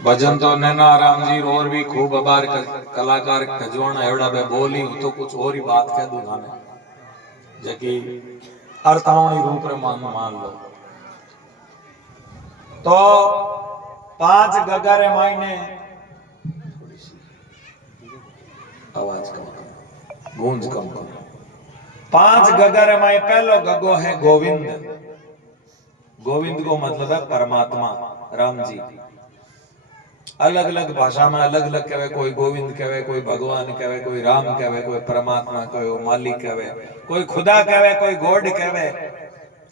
भजन तो नैना राम जी और भी खूब बार कलाकार खजवाना एवड़ा बे बोली तो कुछ और ही बात कह दूं थाने जकी अर्थावणी रूप रे मान लो तो पांच गगारे मायने आवाज कम गूंज कम पांच गगारे माय पहलो गगो है गोविंद। गोविंद को मतलब है परमात्मा राम जी। अलग अलग भाषा में अलग अलग कहे, कोई गोविंद कहे, कोई भगवान कहे, कोई राम कहे, कोई परमात्मा कहे, मालिक कहे, कोई खुदा कहे, कोई गॉड कहे।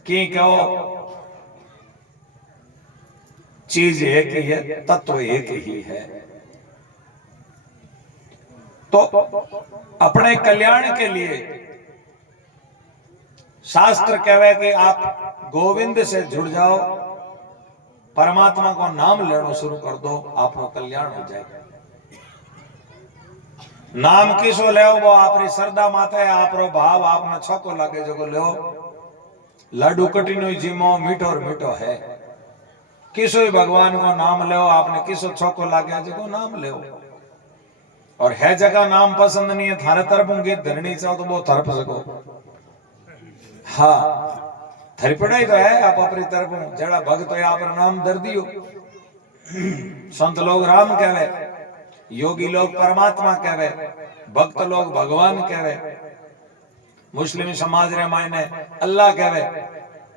की कहो चीज एक ही है, तत्व एक ही है। तो अपने कल्याण के लिए शास्त्र कहवे कि आप गोविंद से जुड़ जाओ, परमात्मा को नाम लेना शुरू कर दो, आपको कल्याण हो जाएगा। नाम किसो ले वो आपरी श्रद्धा माथे है, आपरो भाव आपने छोको लागे जो लो लाडू कटीनो जीमो मीठो और मीठो है। किसो भगवान को नाम ले आपने किसो छोको लागे जो नाम ले और है जगह नाम पसंद नहीं है थारे तरफ गीत धरनी चाहो तो वो तरफ सको। हाँ थरी पढ़ाई तो है आप अपनी तरफ जड़ा भक्त है आप नाम दर दियो। संत लोग राम कहवे, योगी लोग परमात्मा कहवे, भक्त लोग भगवान कहवे, मुस्लिम समाज रे मायने अल्लाह कहवे,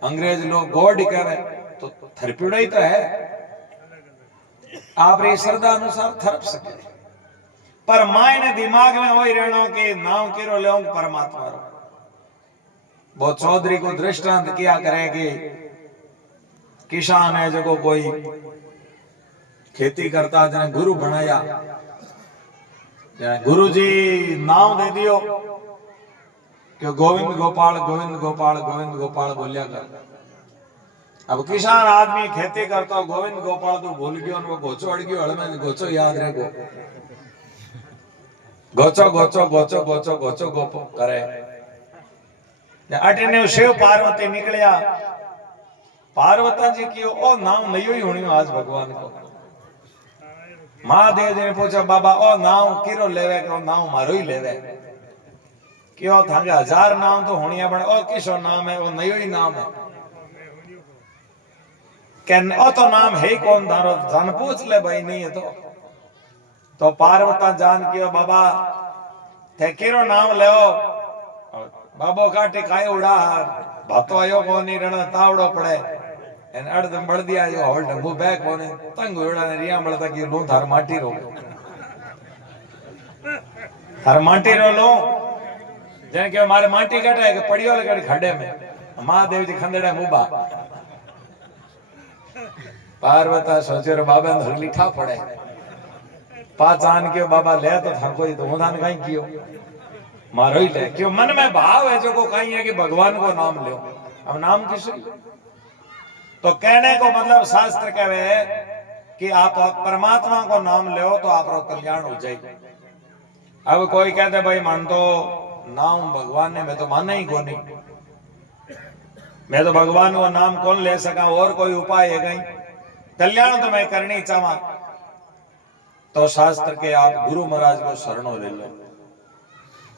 अंग्रेज लोग गॉड कहवे। तो थरपिड़ाई तो है आप री श्रद्धा अनुसार थरप सके, पर मायने दिमाग में वही रहना कि नाम किरो ले परमात्मा रो। वो चौधरी को दृष्टांत किया करे कि किसान है जो कोई खेती करता जने गुरु बनाया, गुरु जी नाम दे दियो कि गोविंद गोपाल गोविंद गोपाल गोविंद गोपाल बोलिया कर। अब किसान आदमी खेती करता गोविंद गोपाल तो भूल गयो, वो गोचो अड़ गयो, हड़में गोचो याद रहे गोचो गोचो गोचो गोचो गोचो गोपो करे। अटने शिव पार्वती निकलिया, पार्वती जी की ओ नाम नहीं ही होनी आज भगवान को। महादेव जी ने पूछा बाबा ओ नाम किरो लेवे, कि नाम मारो ही लेवे, क्यों थांगे हजार नाम तो होनी है, ओ किसो नाम है, वो नहीं ही नाम है। कहने ओ तो नाम है ही कौन धारो, जान पूछ ले भाई नहीं है तो पार्वती जान कियो बाबा थे किरो नाम ले बाबो काटे काय उड़ा भातो आयो कोनी रण तावड़ो पड़े एन अर्ध बढ़ दिया जो होल्ड मु बैक कोने तंग उड़ा ने रिया बढ़ता कि लो थार माटी रो थार माटी रो लो जने के मारे माटी काटे के पड़ियो लगे खड्डे में महादेव जी खंडड़े मुबा। पार्वती सोचे रे बाबा ने लिखा पड़े पाचान के बाबा ले तो था कोई तो उदान कहीं कियो मारो ही ले, क्यों मन में भाव है जो को कहीं है कि भगवान को नाम लो। अब नाम किस तो कहने को मतलब शास्त्र कहवे कि आप परमात्मा को नाम लो तो आपका कल्याण हो जाए। अब कोई कहते भाई मान तो नाम भगवान ने, मैं तो माना ही को नहीं, मैं तो भगवान को नाम कौन ले सका, और कोई उपाय है कहीं कल्याण तो मैं करनी चाहवा। तो शास्त्र के आप गुरु महाराज को शरणों ले लो,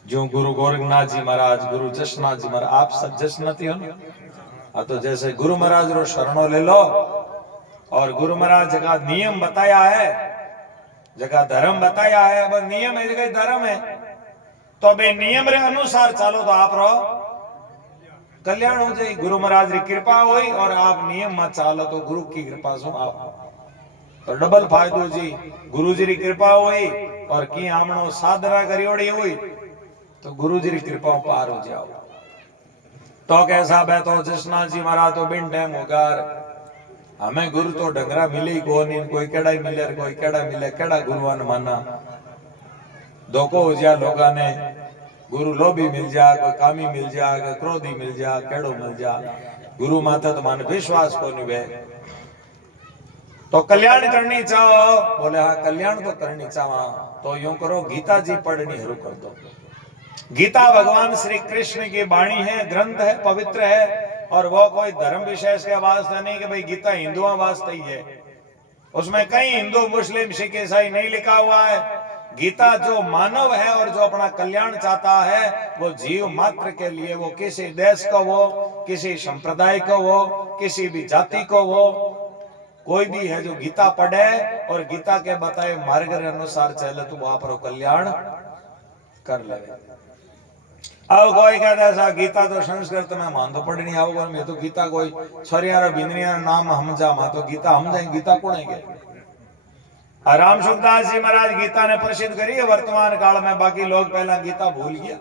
जो गुरु गोरखनाथ जी महाराज, गुरु जसनाथ जी महाराज, आप सब जसनाथी हो ना, तो जैसे गुरु महाराज को शरणों ले लो और गुरु महाराज जगह नियम बताया है, जगह धर्म बताया है, अब नियम है जगह धर्म है, तो बे नियम रे अनुसार चालो तो आप रो कल्याण हो जाए। गुरु महाराज की कृपा हुई और आप नियम में चालो तो गुरु की कृपा से आप तो डबल फायदो जी। गुरु जी की कृपा हुई और की हमनो साधना करियोड़ी हुई तो गुरु जी की कृपा पार हो जाओ। तो कैसा बे तो जसनाथ जी महाराज तो बिन टाइम होगार हमें गुरु तो डगरा मिले ही कोनी, कोई केड़ा मिले कोई केड़ा मिले, केड़ा गुरुवान माना धोखो हो जा लोगा ने, गुरु लोभी मिल जा, कोई कामी मिल जा, कोई क्रोधी मिल जा, केड़ो मिल जा, गुरु माता तो मान विश्वास को नहीं वे। तो कल्याण करनी चाहो, बोले हाँ कल्याण तो करनी चाहा, तो यूं करो गीता जी पढ़नी शुरू कर दो। गीता भगवान श्री कृष्ण की वाणी है, ग्रंथ है, पवित्र है, और वो कोई धर्म विशेष के वास्ते नहीं कि भाई गीता हिंदुओं वास्ते ही है। उसमें कहीं हिंदू मुस्लिम सिख ईसाई नहीं लिखा हुआ है। गीता जो मानव है और जो अपना कल्याण चाहता है, वो जीव मात्र के लिए, वो किसी देश को हो, किसी संप्रदाय को हो, किसी भी जाति को हो, कोई भी है जो गीता पढ़े और गीता के बताए मार्ग के अनुसार चले तो वहां पर कल्याण कर ले। अब कोई कहता है गीता तो संस्कृत में मान तो पढ़नी आओगे, मैं तो गीता कोई छोरिया बिंदरिया नाम हमजा मा तो गीता हम जाए गीता पढ़ेंगे। राम सुखदास जी महाराज गीता ने प्रसिद्ध करी है वर्तमान काल में, बाकी लोग पहला गीता भूल गया।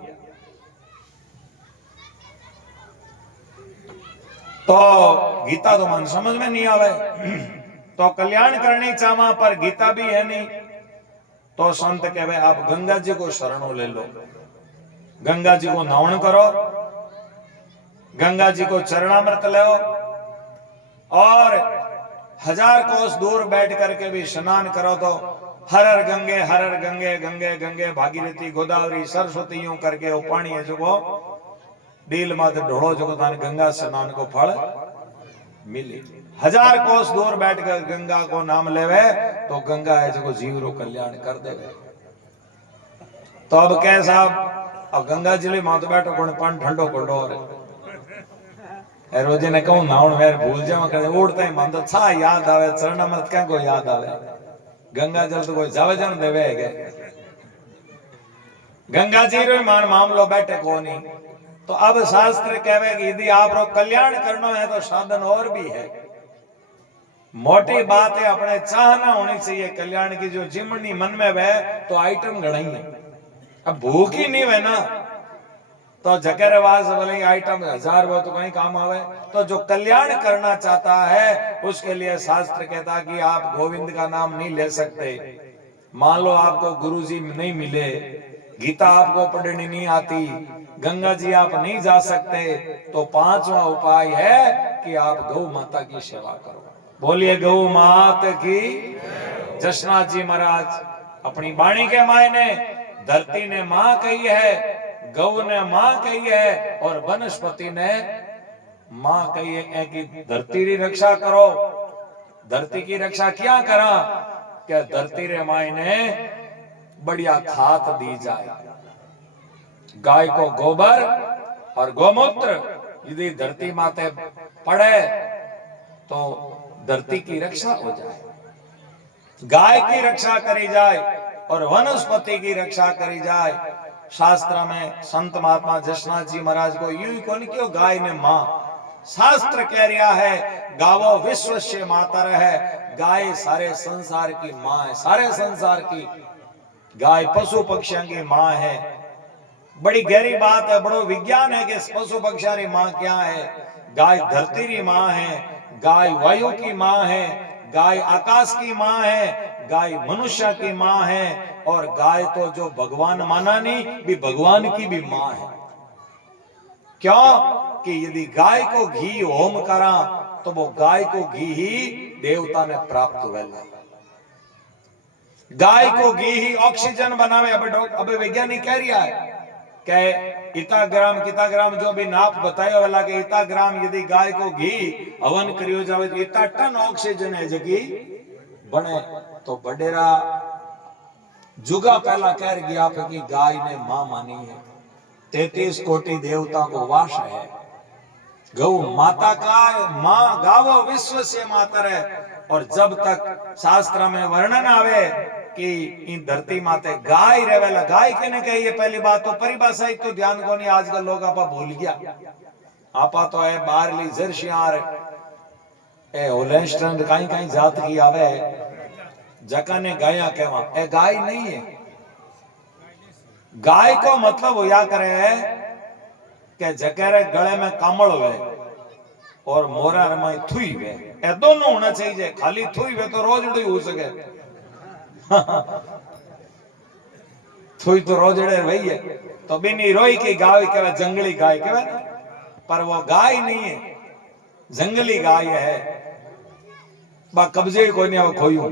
तो गीता तो मन समझ में नहीं आवे। तो कल्याण करनी चाहवा पर गीता भी है नहीं, तो संत कहवे आप गंगा जी को शरणों ले लो, गंगा जी को नवन करो, गंगा जी को चरणामृत लो, और 1000 कोस दूर बैठ करके भी स्नान करो तो हर हर गंगे गंगे गंगे भागीरथी गोदावरी सरस्वती यूं करके वो पानी है जो वो डील माते ढोड़ो जो तान गंगा स्नान को फल मिले। 1000 कोस दूर बैठ कर गंगा को नाम लेवे तो गंगा है जो जीव रो कल्याण कर देवे। तो अब कह साहब अब गंगा जिले मात बैठो कोण पानी ठंडो कोडो रोजे ने कहूं नाउन वेर भूल जावा करे उड़ता ही मन तो छा याद आवे, चरणामृत क्या को याद आवे, गंगा जल तो कोई जावे जन देवे है, गंगा जी रो मान मामलो बैठे को नहीं। तो अब शास्त्र कहवे कि यदि आप रो कल्याण करना है तो साधन और भी है। मोटी बात है अपने चाहना होनी चाहिए कल्याण की, जो जिमनी मन में वह तो आइटम घड़ाई है। अब भूख ही नहीं है ना तो जकेरवास वाले आइटम 1000 वो तो कहीं काम आवे। तो जो कल्याण करना चाहता है उसके लिए शास्त्र कहता कि आप गोविंद का नाम नहीं ले सकते। मान लो आपको गुरुजी नहीं मिले, गीता आपको पढ़नी नहीं आती, गंगा जी आप नहीं जा सकते, तो 5वां उपाय है कि आप गौ माता की सेवा करो। बोलिए गौ माता की। जसनाथ जी महाराज अपनी वाणी के मायने धरती ने मां कही है, गौ ने मां कही है और वनस्पति ने मां कही है कि धरती की रक्षा करो। धरती की रक्षा क्या करा? क्या धरती रे माई ने बढ़िया खाद दी जाए, गाय को गोबर और गोमूत्र यदि धरती माते पड़े तो धरती की रक्षा हो जाए, गाय की रक्षा करी जाए और वनस्पति की रक्षा करी जाए। शास्त्र में संत महात्मा जसनाथ जी महाराज को यूं ही कौन क्यों गाय ने मां, शास्त्र कह रहा है गावो विश्व से मातर है, गाय सारे संसार की मां है, सारे संसार की गाय पशु पक्षियों की मां है। बड़ी गहरी बात है, बड़ो विज्ञान है कि पशु पक्षियों की मां क्या है। गाय धरती की मां है, गाय वायु की मां है, गाय आकाश की मां है, गाय मनुष्य की मां है, और गाय तो जो भगवान माना नहीं भी भगवान की भी मां है। क्यों कि यदि गाय को घी होम करा तो वो गाय को घी ही देवता ने प्राप्त हुआ। गाय को घी ही ऑक्सीजन बनावे। अब वैज्ञानिक कह रहा है कि इतना ग्राम जो भी नाप बताया वाला के इतना ग्राम यदि गाय को घी हवन करियो जावे तो इतना टन ऑक्सीजन है जगी बने। तो बडेरा जुगा पहला कह गया कि गाय ने मां मानी है, 33 कोटि देवता को वास है। गौ माता का मां गावो विश्व से मातर है। और जब तक शास्त्र में वर्णन आवे कि इन धरती माते गाय रेवेला, गाय कहने कही है पहली बात तो परिभाषा ही तो ध्यान को नहीं आजकल लोग आपा भूल गया। आपा तो है बाहरली जर्सियार ए होलेस्टन कहीं जात की आवे जका ने गाया कहवा, ए गाय नहीं है। गाय को मतलब होया करे है कि जकेरे गले में कमल हुए और मोरा में थुई हुए, ए दोनों होना चाहिए। खाली थुई हुए तो रोजड़ी हो सके थुई तो रोजड़े वही है। तो बिनी रोई की गाय कहवे जंगली गाय कहवे, पर वो गाय नहीं है, जंगली गाय है। बा कब्जे कोई नहीं खोयू।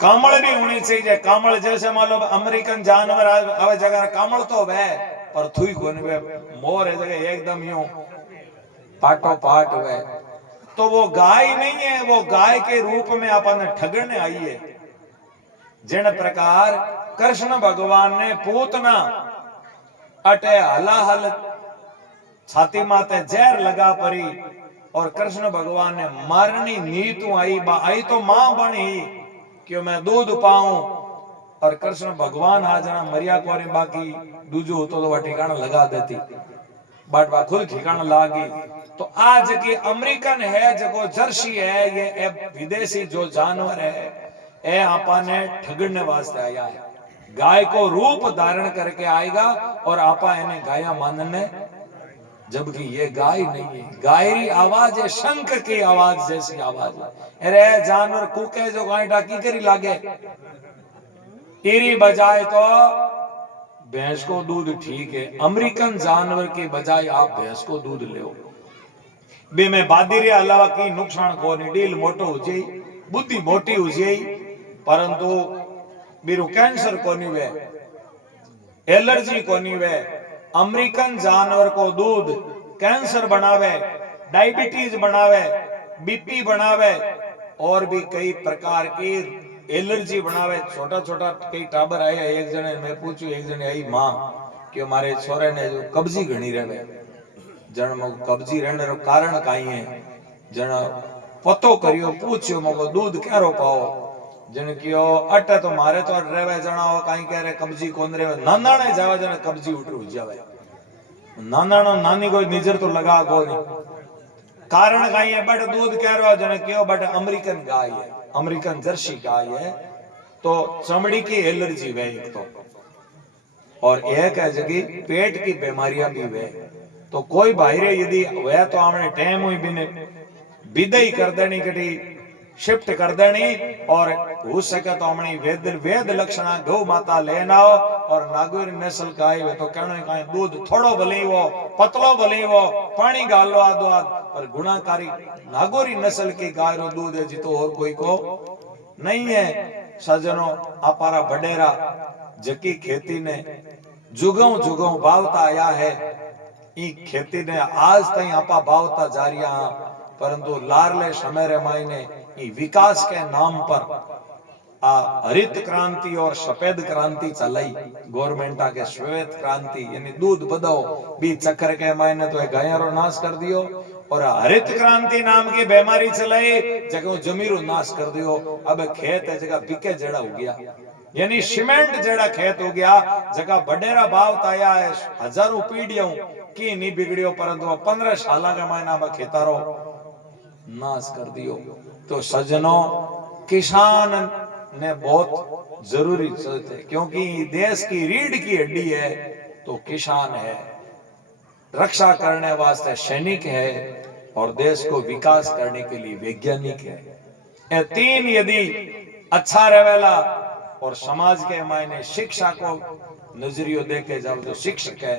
कामल भी होनी चाहिए। कामल जैसे मान लो अमेरिकन जानवर आवे जगह कामल तो वे पर थुई कोनी वे, मोर है जगह एकदम यूं पाटो पाट वे। तो वो गाय नहीं है, वो गाय के रूप में अपन ठगने आई है। जिन प्रकार कृष्ण भगवान ने पूतना अटे हलाहल छाती माते जहर लगा परी और कृष्ण भगवान ने मारनी नीतू आई तो मां बनी कि मैं दूध पाऊं और कृष्ण भगवान आ जाना मरिया कोरी बाकी दूजो तो वह ठिकाना लगा देती बट वह खुद ठिकाना लागी। तो आज की अमेरिकन है जो जर्सी है ये विदेशी जो जानवर है ये आपा ने ठगने वास्ते आया है। गाय को रूप धारण करके आएगा और आपा इन्हें गाया मानने, जबकि ये गाय नहीं है। गायरी आवाज है, शंख की आवाज जैसी आवाज है। अरे जानवर कूके जो गायटा की करी लागे, ईरी बजाए तो भैंस को दूध ठीक है, अमेरिकन जानवर के बजाय आप भैंस को दूध ले बे में बादीरे अलावा की नुकसान को नहीं। डील मोटो हो जाए, बुद्धि मोटी हो जाए, परंतु बीरू कैंसर को नहीं वे, एलर्जी को नहीं वे। अमेरिकन जानवर को दूध कैंसर बनावे, डायबिटीज बनावे, बीपी बनावे और भी कई प्रकार की एलर्जी बनावे। छोटा छोटा कई टाबर आया, एक जने मैं पूछू, एक जने आई मां कि हमारे छोरे ने जो कब्जी घणी रहे, जन कब्जी रहने रो कारण काई है, जन पतो करियो पूछ्यो मको दूध क्यारो पाओ, जन कियो अटे तो मारे तो रेवे जना हो काई कह रहे कब्जी कोन रेवे, नानाणे जावे जने कब्जी उठरू जावे, नानाणो नानी कोई नजर तो लगा को नहीं। कारण काई है बट दूध क्यारो जने कियो बट अमेरिकन गाय है, अमेरिकन जर्सी गाय है तो चमड़ी की एलर्जी वे एक तो, और एक है जगह पेट की बीमारियां भी वे। तो कोई बाहरे यदि वह तो हमने टाइम हुई बिने विदाई कर देनी, कटी शिफ्ट कर देनी और हो सके तो हमने वेद लक्षणा गौ माता लेना और नागौरी नस्ल का आए तो कहना कहीं दूध थोड़ो भले वो पतलो भले वो पानी गालो आदो आद, पर गुणाकारी नागौरी नस्ल की गाय रो दूध है जितो और कोई को नहीं है। सजनों अपारा बडेरा जकी खेती ने जुगों जुगों बावता आया है, खेती ने आज तक आपा बावता जारिया, परंतु लारले समय मायने विकास के नाम पर हरित क्रांति और सफेद क्रांति चलाई गवर्नमेंट के, श्वेत क्रांति यानी दूध बदो भी चक्कर के मायने तो गायरो नाश कर दियो और हरित क्रांति नाम की बीमारी चलाई जगह जमीरो नाश कर दियो। अब खेत है जगह बिके जड़ा हो गया, यानी सीमेंट जड़ा खेत हो गया, जगह बडेरा भाव आया है, हजारों पीढ़ियों की नहीं बिगड़ियो, परंतु 15 साल का महीना में खेतारो नाश कर दियो। तो सजनों किसान ने बहुत जरूरी सोचते, क्योंकि देश की रीढ़ की हड्डी है तो किसान है, रक्षा करने वास्ते सैनिक है और देश को विकास करने के लिए वैज्ञानिक है। ये तीन यदि अच्छा रहेला और समाज के मायने शिक्षा को नजरियो देखे जाओ तो शिक्षक है,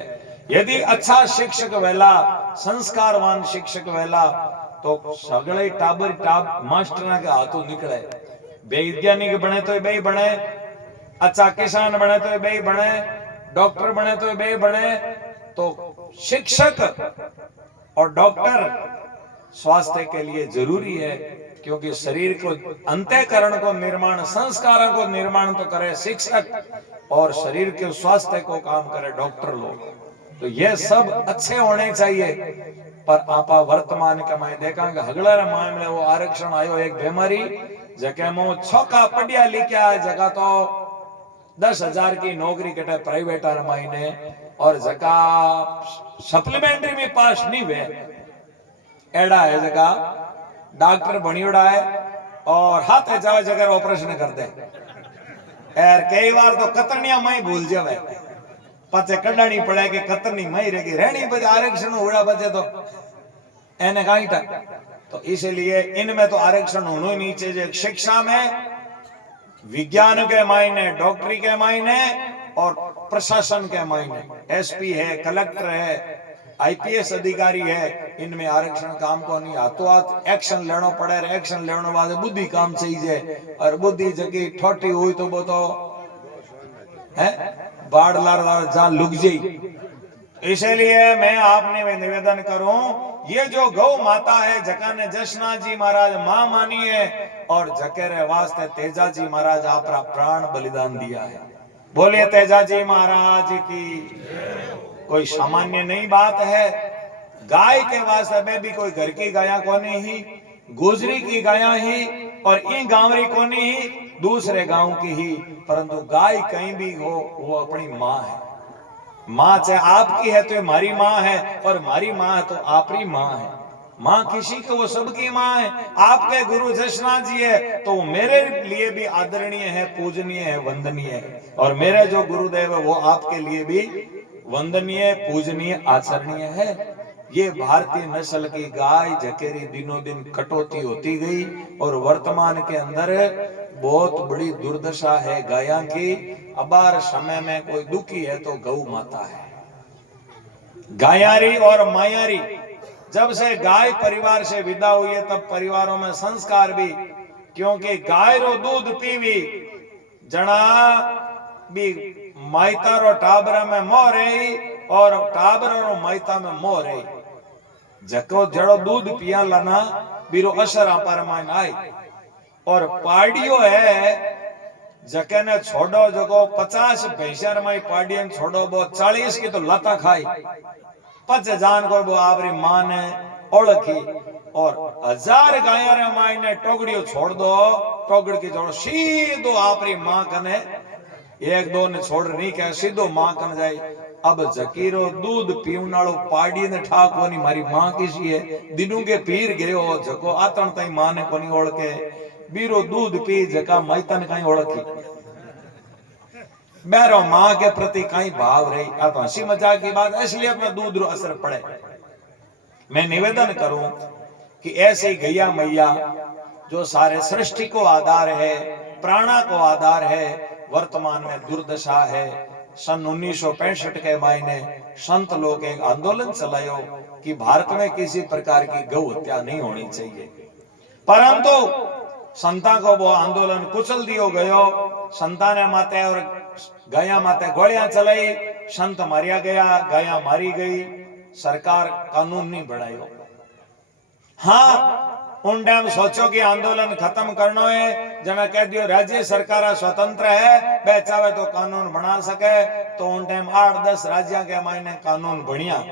यदि अच्छा शिक्षक वेला संस्कारवान शिक्षक वेला तो सगळे टाबर मास्टर के हाथों निकले। वैज्ञानिक बने तो बे बने, अच्छा किसान बने तो बे बने, डॉक्टर बने तो बे बने। तो शिक्षक और डॉक्टर स्वास्थ्य के लिए जरूरी है, क्योंकि शरीर को अंतःकरण को निर्माण, संस्कारों को निर्माण तो करे शिक्षक और शरीर के स्वास्थ्य को काम करे डॉक्टर लोग। तो ये सब अच्छे होने चाहिए, पर आपा वर्तमान के मैं देखा हगड़ा मामले वो आरक्षण आयो एक बीमारी जगह मो छोका पढ़िया लिखा जगह तो 10,000 की नौकरी कटे प्राइवेट मायने और जगह सप्लीमेंट्री में पास नहीं हुए, एड़ा है जगह डॉक्टर बनियोड़ा है और हाथ जावे जगह ऑपरेशन कर दे यार, कई बार तो कतरनिया मई भूल जावे, पचे कढ़ानी पड़े कि कतरनी मई रहेगी रहनी बजे आरक्षण उड़ा बजे तो एने कहीं तक। तो इसलिए इनमें तो आरक्षण होना ही नहीं चाहिए। शिक्षा में विज्ञान के मायने, डॉक्टरी के मायने और प्रशासन के मायने, एसपी है, कलेक्टर है, आईपीएस अधिकारी है, इनमें आरक्षण काम को नहीं, हाथों हाथ एक्शन लेना पड़े। एक्शन लेने बाद बुद्धि काम चाहिए और बुद्धि जगी ठोटी हुई तो वो तो है बाढ़ लार जा लुक जाई इसलिए मैं आपने निवेदन करूं, ये जो गौ माता है जका ने जशना जी महाराज मां मानी है और जकेरे वास्ते तेजा जी महाराज आपरा प्राण बलिदान दिया है। बोलिए तेजा जी महाराज की। कोई सामान्य नहीं बात है। गाय के वास्ते में भी कोई घर की गाया कोनी ही, गुजरी की गाया ही और ई गांवरी कोनी ही, दूसरे गांव की ही, परंतु गाय कहीं भी हो वो अपनी मां है। मां चाहे आपकी है तो हमारी मां है और हमारी मां है तो आपकी मां है। मां किसी को वो सबकी मां है। आपके गुरु जशना जी है तो वो मेरे लिए भी आदरणीय है, पूजनीय है, वंदनीय है, और मेरे जो गुरुदेव है वो आपके लिए भी वंदनीय, पूजनीय, आचरणीय है। ये भारतीय नस्ल की गाय जकेरी दिनों दिन कटौती होती गई और वर्तमान के अंदर बहुत बड़ी दुर्दशा है गायों की। अबार समय में कोई दुखी है तो गौ माता है। गायारी और मायारी, जब से गाय परिवार से विदा हुई है तब परिवारों में संस्कार भी, क्योंकि गाय रो दूध पीवी जना भी मायता रो टाबरा में मोह रही और टाबरा रो मायता में मोह रही। जको जड़ो दूध पिया लाना बीरो असर आपार मान आई। और पाडियो है जके ने छोड़ो जको 50 भैंसर में पाडियन छोड़ो वो 40 की तो लता खाई, पच जान को वो आपरी मां ने ओळखी। और 1000 गाया रे माई ने टोगड़ियो छोड़ दो, टोगड़ की जोड़ो सीधो आपरी मां कने, एक दो ने छोड़ नहीं कहे सीधो मां कने जाए। अब जकीरो दूध पीवनाळो पाड़ी ने ठा कोनी मारी मां किसी है, दिनू के पीर गयो जको आतण ताई मां ने कोनी ओळखे, बीरो दूध पी जका मैतन काई ओळखी, बेरो मां के प्रति काई भाव रही। आ तो हंसी मजाक की बात, इसलिए में दूध रो असर पड़े। मैं निवेदन करूं कि ऐसी गैया मैया जो सारे सृष्टि को आधार है, प्राणा को आधार है, वर्तमान में दुर्दशा है। सन 1965 के महीने संत लोग एक आंदोलन चलायो कि भारत में किसी प्रकार की गौ हत्या नहीं होनी चाहिए, परंतु संता को वो आंदोलन कुचल दियो गयो। संता ने माते और गाया माते गोलियां चलाई, संत मारिया गया, गाया मारी गई, सरकार कानून नहीं बनायो। हाँ, उन टाइम सोचो कि आंदोलन खत्म करना है, जना कह दियो राज्य सरकार स्वतंत्र है, बे चाहे तो कानून बना सके। तो उन टाइम 8-10 राज्य के मायने कानून बनिया।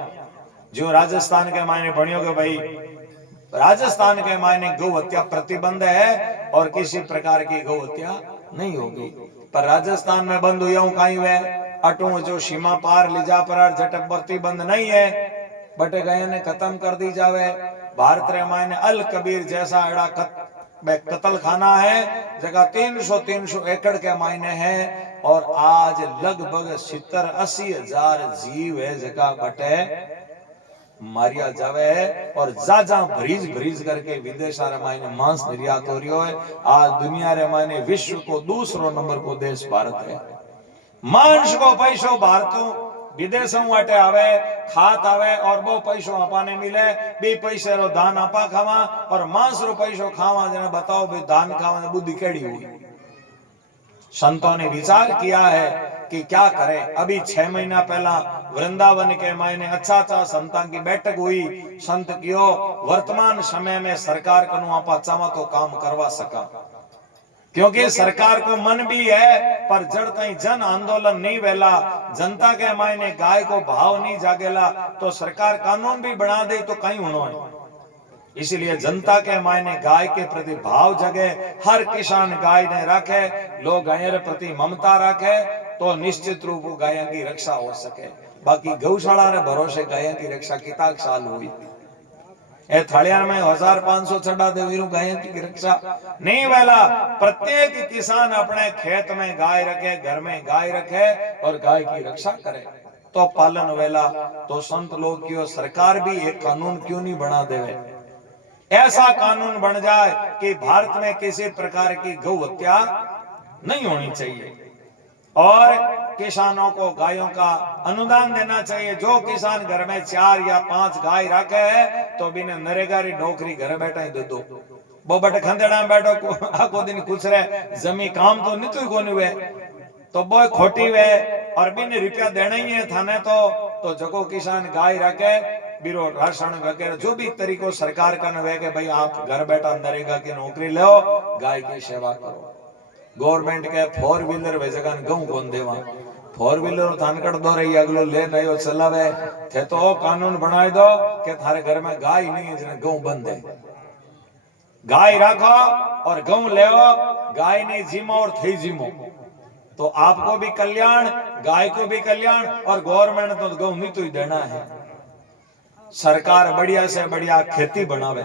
जो राजस्थान के मायने बनियो कि भाई राजस्थान के मायने गौ हत्या प्रतिबंध है और किसी प्रकार की गौ हत्या नहीं होगी। पर राजस्थान में बंद हुआ कहीं वे अटू जो सीमा पार लिजा पर झटक प्रतिबंध नहीं है, बटे गए ने खत्म कर दी जावे। भारत रे मायने अल कबीर जैसा एड़ा कत्ल खाना है, जगह 300 एकड़ के मायने है और आज लगभग 70-80 हजार जीव है जगह बटे मारिया जावे है। और जा भरीज करके विदेश रे मायने मांस निर्यात हो रही है। आज दुनिया रे मायने विश्व को दूसरो नंबर को देश भारत है। मांस को पैसो भारत विदेशों वाटे आवे, खात आवे और वो पैसो अपाने मिले, बे पैसे रो दान आपा खावा और मांस रो पैसो खावा। जने बताओ भाई दान खावा ने बुद्धि केड़ी हुई। संतों ने विचार किया है कि क्या करें। अभी 6 महीना पहला वृंदावन के मायने अच्छा संतां की बैठक हुई। संत कियो वर्तमान समय में सरकार कनु आपा चावा तो काम करवा सका, क्योंकि सरकार को मन भी है पर जड़ तई जन आंदोलन नहीं वेला, जनता के मायने गाय को भाव नहीं जागेला, तो सरकार कानून भी बना दे तो कहीं होना है। इसलिए जनता के मायने गाय के प्रति भाव जगे, हर किसान गाय ने रखे, लोग गाय के प्रति ममता रखे, तो निश्चित रूप गाय की रक्षा हो सके। बाकी गौशाला रे भरोसे गाय की रक्षा किताक साल हुई ए थालियार में 1500 चढ़ा दे वीरू गाय की रक्षा नहीं वेला। प्रत्येक किसान अपने खेत में गाय रखे, घर में गाय रखे और गाय की रक्षा करे तो पालन वेला। तो संत लोग क्यों, सरकार भी एक कानून क्यों नहीं बना देवे, ऐसा कानून बन जाए कि भारत में किसी प्रकार की गौ हत्या नहीं होनी चाहिए और किसानों को गायों का अनुदान देना चाहिए। जो किसान घर में 4 या 5 गाय रखे है तो बिना नरेगा री नौकरी घर बैठा ही दे दो। वो बटे खंदेड़ा में बैठो आखो दिन कुछ रहे, जमी काम तो नहीं कोनी वे तो वो खोटी वे और बिन रुपया देना ही है थाने तो तो जको किसान गाय रखे बीरो राशन वगैरह जो भी तरीको सरकार का न कि भाई आप घर बैठा नरेगा की नौकरी लो, गाय की सेवा करो। गवर्नमेंट के 4 व्हीलर वे जगह गऊ कौन देवा, 4 व्हीलर थानकड़ दो रही अगलो ले नयो चलावे थे तो कानून बनाए दो कि थारे घर में गाय नहीं है जिन्हें गऊ बंद है। गाय रखो और गऊ ले, गाय नहीं जीमो और थे जीमो, तो आपको भी कल्याण, गाय को भी कल्याण, और गवर्नमेंट तो गऊ नहीं तो ही देना है। सरकार बढ़िया से बढ़िया खेती बनावे,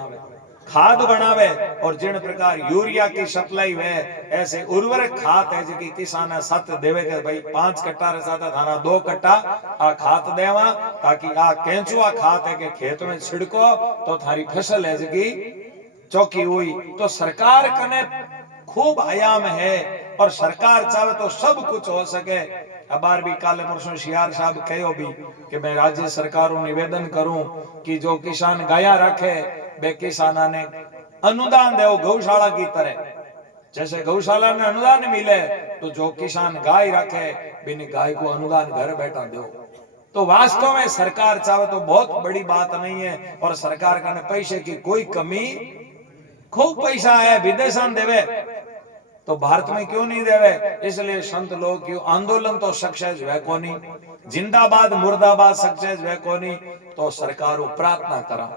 खाद बनावे, और जिन प्रकार यूरिया की सप्लाई वे ऐसे उर्वरक खाद है जो किसान सत देवे के भाई 5 कट्टा रसाता थाना 2 कट्टा आ खाद देवा, ताकि आ केंचुआ खाद है के खेत में छिड़को तो थारी फसल है जगी चौकी हुई। तो सरकार कने खूब आयाम है और सरकार चाहे तो सब कुछ हो सके। अबार भी काले परसों शियार साहब कहो भी कि मैं राज्य सरकार को निवेदन करूं कि जो किसान गाया रखे बे किसाना ने अनुदान दे गौशाला की तरह, जैसे गौशाला में अनुदान मिले तो जो किसान गाय रखे बिन गाय को अनुदान घर बैठा दो। तो वास्तव में सरकार चाहे तो बहुत बड़ी बात नहीं है, और सरकार का पैसे की कोई कमी, खूब पैसा है विदेशा देवे, तो भारत में क्यों नहीं देवे। इसलिए संत लोग क्यों आंदोलन तो सक्सेस हुए कोनी, जिंदाबाद मुर्दाबाद सक्सेस हुए कोनी, तो सरकार को प्रार्थना करा।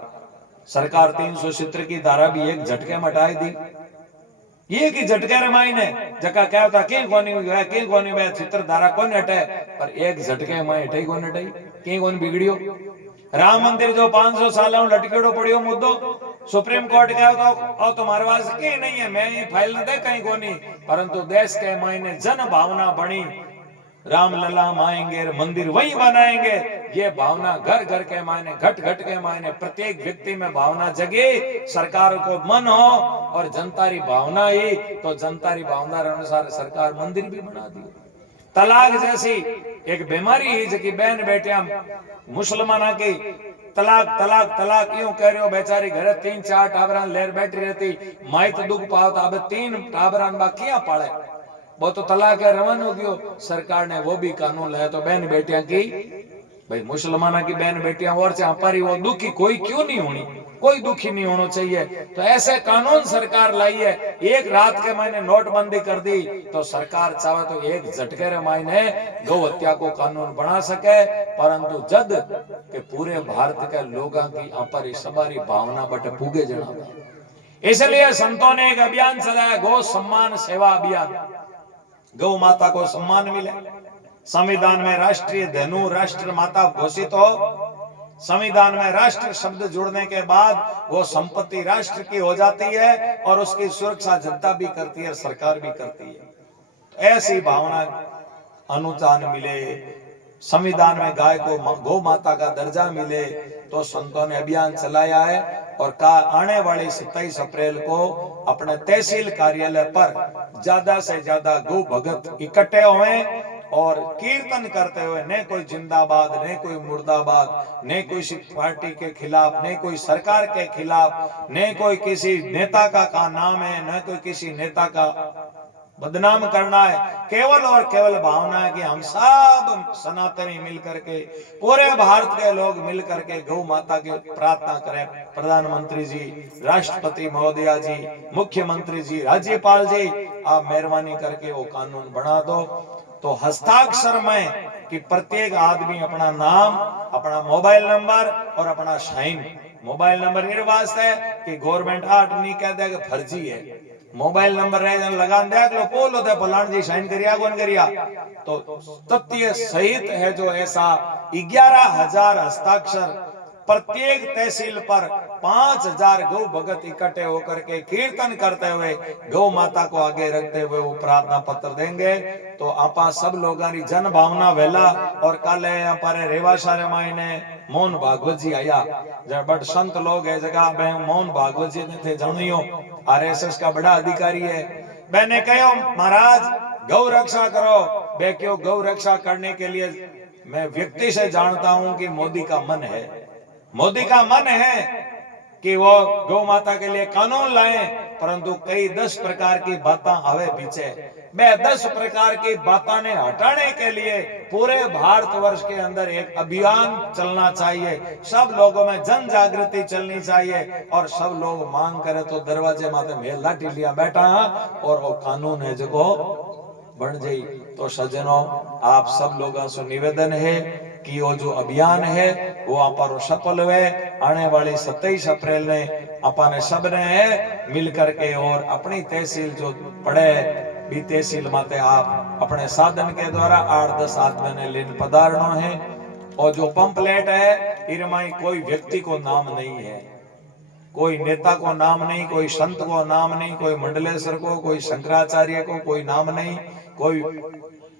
सरकार 370 की धारा भी एक झटके में हटाई दी, ये की झटके रमाई ने जका क्या होता के कोनी हुआ के कोनी में चित्र धारा कौन हटे, पर एक झटके में हटाई कौन हटाई के कौन बिगड़ियो। राम मंदिर जो 500 साल लटकेड़ो पड़ियो मुद्दो, सुप्रीम कोर्ट कहो तो मारे पास के नहीं है, मैं ये फाइल न दे कहीं कोनी, परंतु देश के मायने जन भावना बनी, राम लला आएंगे मंदिर वही बनाएंगे, ये भावना घर घर के मायने घट घट के मायने प्रत्येक व्यक्ति में भावना जगे, सरकार को मन हो और जनतारी भावना ही, तो जनतारी भावना अनुसार सरकार मंदिर भी बना दी। तलाक जैसी एक बीमारी है जबकि बहन बेटियां मुसलमाना की तलाक तलाक तलाक यूं कह रहे हो, बेचारी घरे 3-4 टाबरान लेर बैठी रहती, माई तो दुख पावता, अब 3 टाबरान बाकियां पाले, वो तो तलाक है रवान हो गयो। सरकार ने वो भी कानून लाया, तो बहन बेटियां की भाई मुसलमाना की बहन बेटियां और से हमारी वो दुखी कोई क्यों नहीं होनी, कोई दुखी नहीं होना चाहिए। तो ऐसे कानून सरकार लाई है, एक रात के मायने नोटबंदी कर दी, तो सरकार चाहे तो एक झटके रे मायने गौ हत्या को कानून बना सके, परंतु जद के पूरे भारत के लोगों की अपरी सबारी भावना बटे पुगे जना, इसलिए संतों ने एक अभियान चलाया, गौ सम्मान सेवा अभियान। गौ माता को सम्मान मिले, संविधान में राष्ट्रीय धनु राष्ट्र माता घोषित हो, संविधान में राष्ट्र शब्द जुड़ने के बाद वो संपत्ति राष्ट्र की हो जाती है, और उसकी सुरक्षा जनता भी करती है, सरकार भी करती है। तो ऐसी भावना अनुदान मिले, संविधान में गाय को गौ माता का दर्जा मिले, तो संतों ने अभियान चलाया है, और आने वाली 27 अप्रैल को अपने तहसील कार्यालय पर ज्यादा से ज्यादा गौ भगत इकट्ठे हुए और कीर्तन करते हुए, न कोई जिंदाबाद, न कोई मुर्दाबाद, न कोई पार्टी के खिलाफ, न कोई सरकार के खिलाफ, न कोई किसी नेता का नाम है, न कोई किसी नेता का बदनाम करना है, केवल और केवल भावना है कि हम सब सनातनी मिलकर के, पूरे भारत के लोग मिलकर के गौ माता की प्रार्थना करें। प्रधानमंत्री जी, राष्ट्रपति महोदया जी, मुख्यमंत्री जी, राज्यपाल जी, आप मेहरबानी करके वो कानून बना दो, तो हस्ताक्षर में कि प्रत्येक आदमी अपना नाम, अपना मोबाइल नंबर और अपना साइन, मोबाइल नंबर ये वास्ते कि गवर्नमेंट आर्ट नहीं कह दे कि फर्जी है, मोबाइल नंबर रहे लगा दे लो पोलो दे फलान जी साइन करिया कौन करिया, तो तथ्य सहित है जो ऐसा 11,000 हस्ताक्षर प्रत्येक तहसील पर 5,000 गौ भगत इकट्ठे होकर के कीर्तन करते हुए गौ माता को आगे रखते हुए वो प्रार्थना पत्र देंगे। तो आपा सब लोगों की जन भावना वेला, और काले पर रेवासा रे मायने मोहन भागवत जी आया, जब बड़ संत लोग है जगह में मोहन भागवत जी ने थे जानियो, आरएसएस का बड़ा अधिकारी है। मैंने कहो महाराज गौ रक्षा करो, बे क्यों गौ रक्षा करने के लिए मैं व्यक्ति से जानता हूं कि मोदी का मन है, मोदी का मन है कि वो गौ माता के लिए कानून लाए, परंतु कई 10 प्रकार की बातें आवे पीछे। मैं 10 प्रकार की बातों ने हटाने के लिए पूरे भारतवर्ष के अंदर एक अभियान चलना चाहिए। सब लोगों में जन जागृति चलनी चाहिए और सब लोग मांग करे तो दरवाजे माते में लाठी लिया बैठा और वो कानून है जो बन जाई। तो सज्जनों, आप सब लोगों से निवेदन है कि वो जो अभियान है वो आप सफल हुए। आने वाली 27 अप्रैल ने अपन सबने है मिल करके और अपनी तहसील जो पड़े बी तहसील माते आप अपने साधन के द्वारा 8-10 आदमी ने लेन पधारनो है। और जो पंपलेट है इनमें कोई व्यक्ति को नाम नहीं है, कोई नेता को नाम नहीं, कोई संत को नाम नहीं, कोई मंडलेश्वर को, कोई शंकराचार्य को कोई नाम नहीं, कोई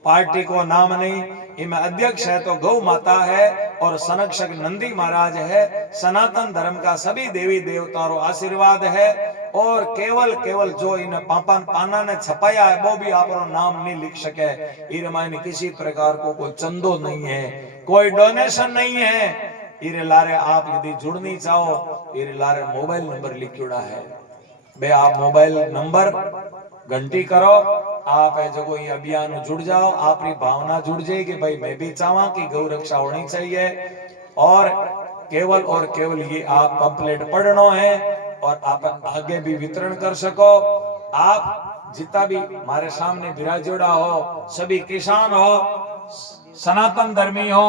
पार्टी को नाम नहीं। इनमें अध्यक्ष है तो गौ माता है और संरक्षक नंदी महाराज है। सनातन धर्म का सभी देवी देवताओं आशीर्वाद है और केवल जो इन पाना ने छपाया है वो भी आप नाम नहीं लिख सके। इनमें किसी प्रकार को कोई चंदो नहीं है, कोई डोनेशन नहीं है। इरे लारे आप यदि जुड़नी चाहो इरे लारे मोबाइल नंबर लिखा है बे, आप मोबाइल नंबर घंटी करो, आप जो ये अभियान में जुड़ जाओ। आपकी भावना जुड़ जाएगी भाई मैं भी चाहूँ कि गौ रक्षा होनी चाहिए और केवल ये आप पंपलेट पढ़नो है और आप आगे भी वितरण कर सको। आप जितना भी हमारे सामने विराजोड़ा हो, सभी किसान हो, सनातन धर्मी हो,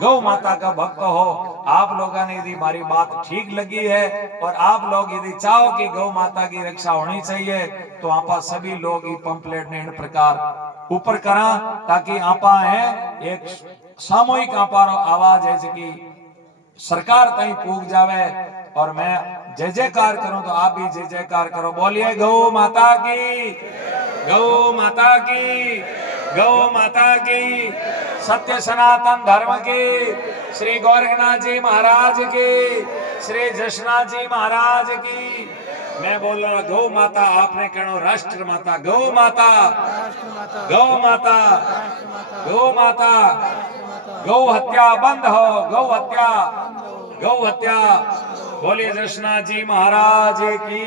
गौ माता का भक्त हो, आप लोगों ने यदि हमारी बात ठीक लगी है और आप लोग यदि चाहो कि गौ माता की रक्षा होनी चाहिए तो आप सभी लोग ये पंपलेट ने इन प्रकार ऊपर करा ताकि आप है एक सामूहिक आपारो आवाज है कि सरकार तई पूग जावे। और मैं जय जयकार करूं तो आप भी जय जयकार करो। बोलिए गौ माता की, गौ माता की, गौ माता की, सत्य सनातन धर्म की, श्री गोरखनाथ जी महाराज की, श्री जशनाथ जी महाराज की। मैं बोल रहा गौ माता, आपने कहना राष्ट्र माता। गौ माता, गौ माता, गौ माता, गौ हत्या बंद हो, गौ हत्या, गौ हत्या। बोलिए जशनाथ जी महाराज की।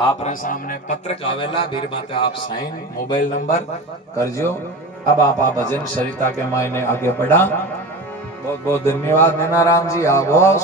आपरे सामने पत्रक आवेला वीर माते आप साइन मोबाइल नंबर करजो। अब आप भजन सरिता के मायने आगे बढ़ा। बहुत बहुत धन्यवाद नैनाराम जी। आप